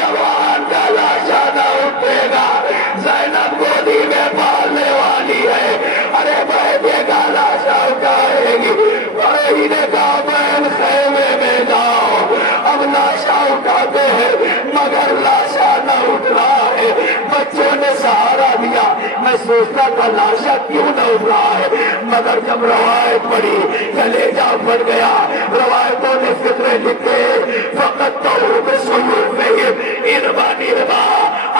जवान का लाशा न उठेगा। ज़ैनब गोदी में पालने वाली है, अरे बेटे का लाशा उठाएगी। अरे इन्हें कहा बहन खेमे में जाओ, अब लाशा उठाते हैं मगर लाशा न उठ रहा है। बच्चों ने सहारा दिया, मैं सोचता था लाशा क्यों न उठ रहा है, मगर जब रवायत पढ़ी कलेजा फट गया। रवायतों ने फिक्रे लिखे फकत तो इरबा निर्बा,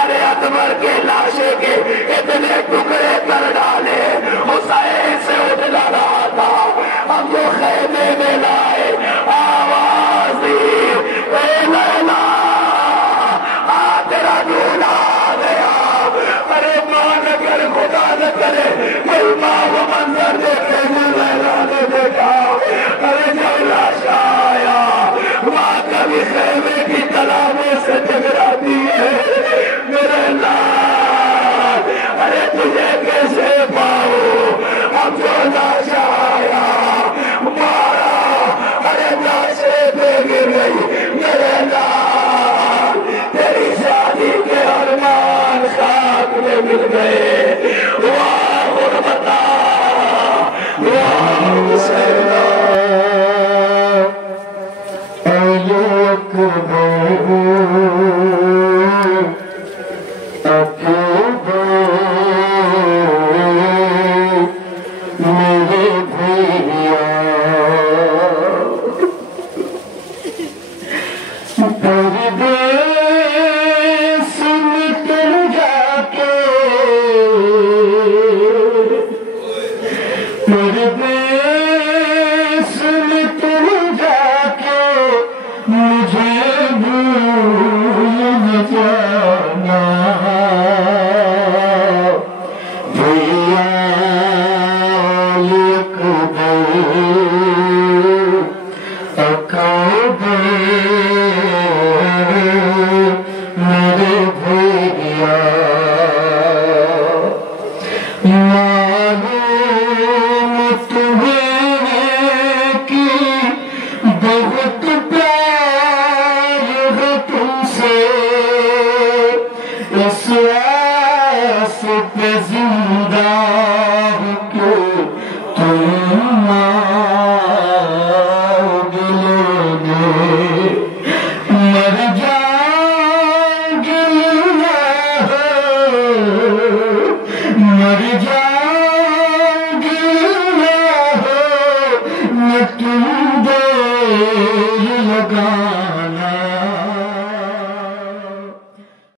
अरे अकबर के लाशे के इतने टुकड़े कर डाले, हुसैन से उठला रहा था। अब जो खेमे में लाए आवाज दी, ए लैला आ तेरा दूल्हा आ गया। अरे मां न कर खुदा न करे कोई मां वो मंजर देखे जो लैला ने देखा। अरे जब लाशा आया मां कभी खेमे की तलाबों से टकराती है। मेरे लाल अरे तुझे कैसे पाओ, अब जो लाशा आया मारा, अरे लाशे पे गिर गई। मेरे लाल तेरी शादी के अरमान खाक में मिल गए। वाह गुरबता वाह हुसैन। Oh